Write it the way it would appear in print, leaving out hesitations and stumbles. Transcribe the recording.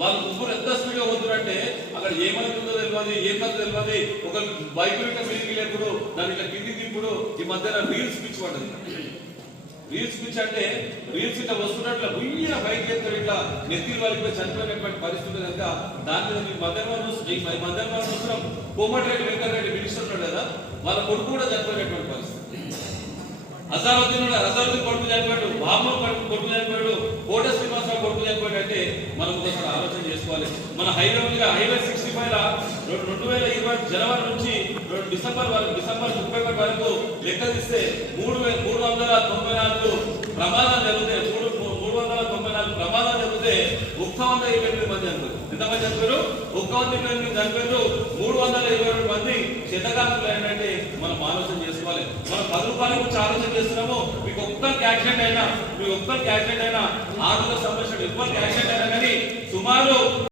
వాళ్ళు ముగ్గురు ఎంత స్పీడ్గా పోతున్నారంటే అక్కడ ఏమైతుందో తెలియదు, ఏం కాదు తెలియదు. ఒక బైక్ ఇట్లా మీదికి లేపుడు, దాని ఇట్లా కిందికి తిప్పుడు. ఈ మధ్యన రీల్స్ పిచ్చి పడ్డది. రీల్స్ పిచ్చి అంటే రీల్స్ ఇట్లా వస్తున్నట్లు బుయ్యిన బైక్ చేస్తారు, ఇట్లా నెత్తిలు వాళ్ళకి చనిపోయినటువంటి పరిస్థితి కనుక దాని మీద మీ మధ్యాహ్నం చూస్తున్నాం. కోమటిరెడ్డి వెంకటరెడ్డి మినిస్టర్ ఉన్నాడు కదా, వాళ్ళ కొడుకు కూడా చనిపోయినటువంటి పరిస్థితి. అజారుద్దీన్ కొడుకు చనిపోయాడు, బాబు కొడుకు చనిపోయాడు, కోట శ్రీనివాసరావు కొడుకు చనిపోయాడు. అంటే మనం ఒకసారి ఆలోచన చేసుకోవాలి. మన హైవే 65 2020 జనవరి నుంచి డిసెంబర్ 31 వరకు లెక్క తీస్తే 394 ప్రమాదాలు జరిగితే 394 ప్రమాదాలు జరిగితే 128 మంది చనిపోయారు. ఎంతమంది చనిపోయారు? 128 చనిపోయారు. 322 మంది శతకాలంలో ఏంటంటే మనం ఆలోచన చేసుకోవాలి. మనం 10 రూపాయల గురించి ఆలోచన చేస్తున్నాము. మీకు ఒక్కరికి యాక్సిడెంట్ అయినా ఆటోలో సంబంధించిన ఎవ్వరికి యాక్సిడెంట్ అయినా కానీ సుమారు